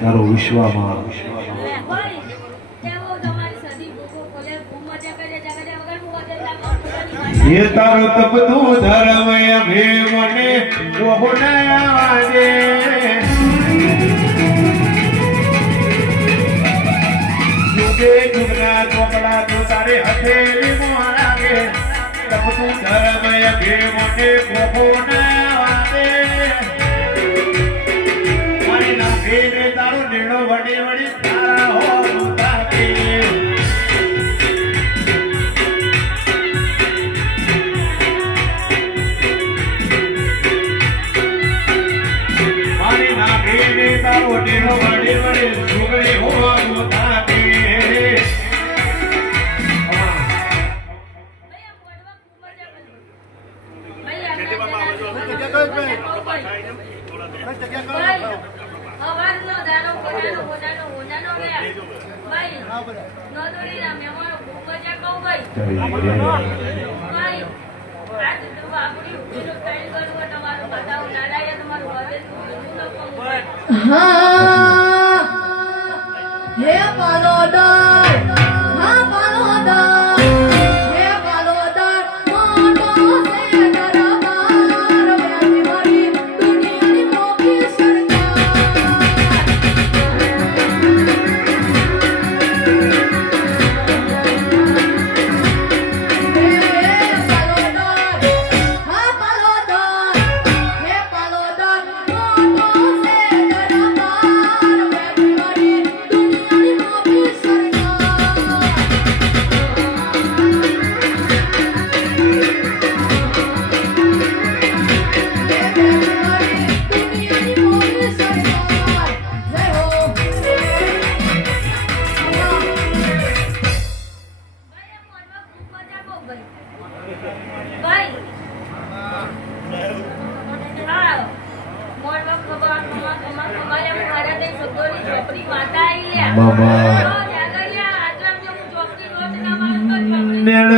તારો વિશ્વમાં ये तारो तप तू धर्म अभिमने बहुनयाजे जुगे जुगना टोकड़ा तो तारे हथेली मोहरागे तप तू धर्म अभिमने बहुनयाजे मारी ना भेरे तारो नेड़ो वडी वडी तारा हो ताके बड़े बड़े झुगड़े हो ताके हे पालोदर हाँ पालोदर हे पालोदर मोनो से दरबार बैठी बड़ी दुनिया की मोटी सरकार हाँ पालोदर हे पालोदर मोनो से दरबार बैठी बड़ी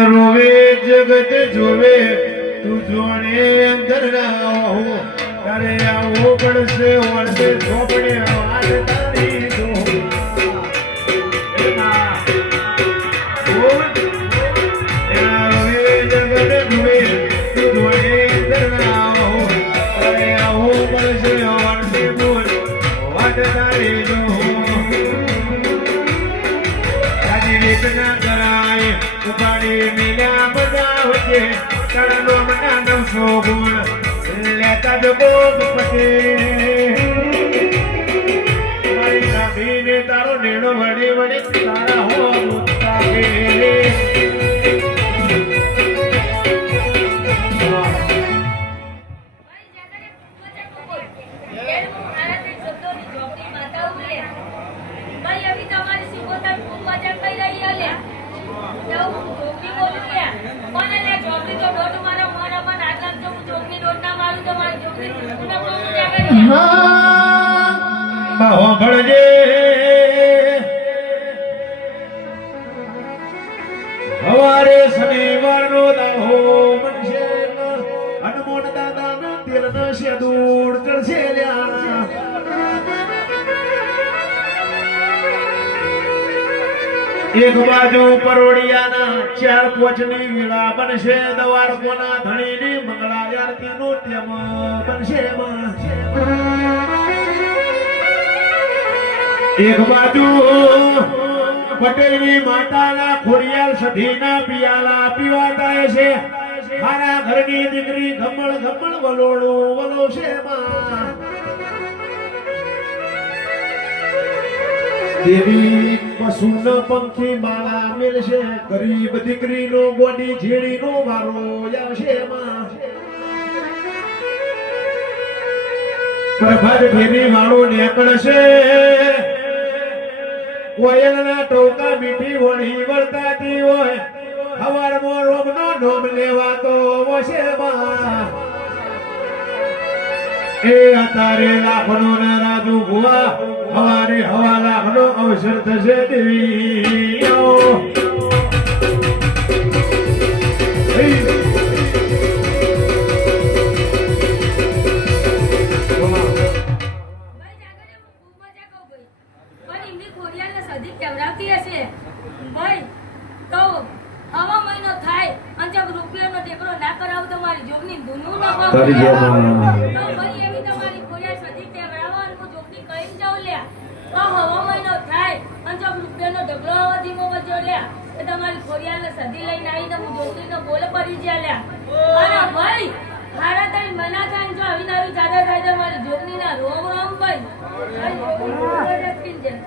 रोवे जगत जोवे तू जोने अंदर ना हो तारे आओ पड़से वर्षे झोपड़े आवाज तारी दो रोवे जगत जोवे तू जोने अंदर ना हो तारे आओ पड़से वर्षे बोल आवाज तारी दो वेदना कराए उपाड़ी मिला बजावजे कड़नो मना नवसो गुण लेता जबो पटे मारी साभी ने तारो नेड़ो बड़े बड़े तारा हो मुत्ता के ભળજે હવારે શનિવારનો દાહો બનશે અનમોલ દાદાના તીરના શેદૂર ચડશે લ્યા એક બાજુ પરોડિયાના ચાર પોચની વીળા બનશે દવારકોના ધણીની મંગળા આરતીનું ટેમ બનશે એક બાજુ પટેલની માતાના ખોડિયાલ સધીના પિયાલા પીવાતા છે મારા ઘરની દીકરી ગમળ ગમળ વલોડું વલોશે દેવી પશુન પંખી માળા મેલશે ગરીબ દીકરીનો ગોડી ઝેડીનો વારો આવશે પ્રભાત ફેરી વાળો નીકળશે કોયલના ટોકા મીઠી વળી વળતાતી એ અતારે લાખનો ને રાજુ ભુવા હવારે હવા લાખનો અવસર થશે દેવી આવો. ભાઈ જાગરે ખૂબ મજા કહું ભાઈ પણ એમની ખોડિયાને સદી કેવડાવતી હશે ભાઈ તો આવા મહિનો થાય અને જબ રૂપિયાનો ટેકરો ના કરાવું તો મારી જોગની ધૂનું ના હોય તારી જેમ. તો ભાઈ એવી તમારી ખોડિયા સદી કેવડાવવા અને હું જોગની કહીને જાઉં લ્યા તો હવા મહિનો થાય અને જબ રૂપિયાનો ઢગલો આવા ધીમો બચ્યો લ્યા એ તમારી ખોડિયાને સદી લઈને આવીને હું જોગનીનો બોલ પડી જ્યા લ્યા અને ભાઈ હારા તારી મના થાય જો આવી નવી ચાદર થાય તો મારી જોગનીના રોમ રોમ ભાઈ ભાઈ જોગની રખીને જાય.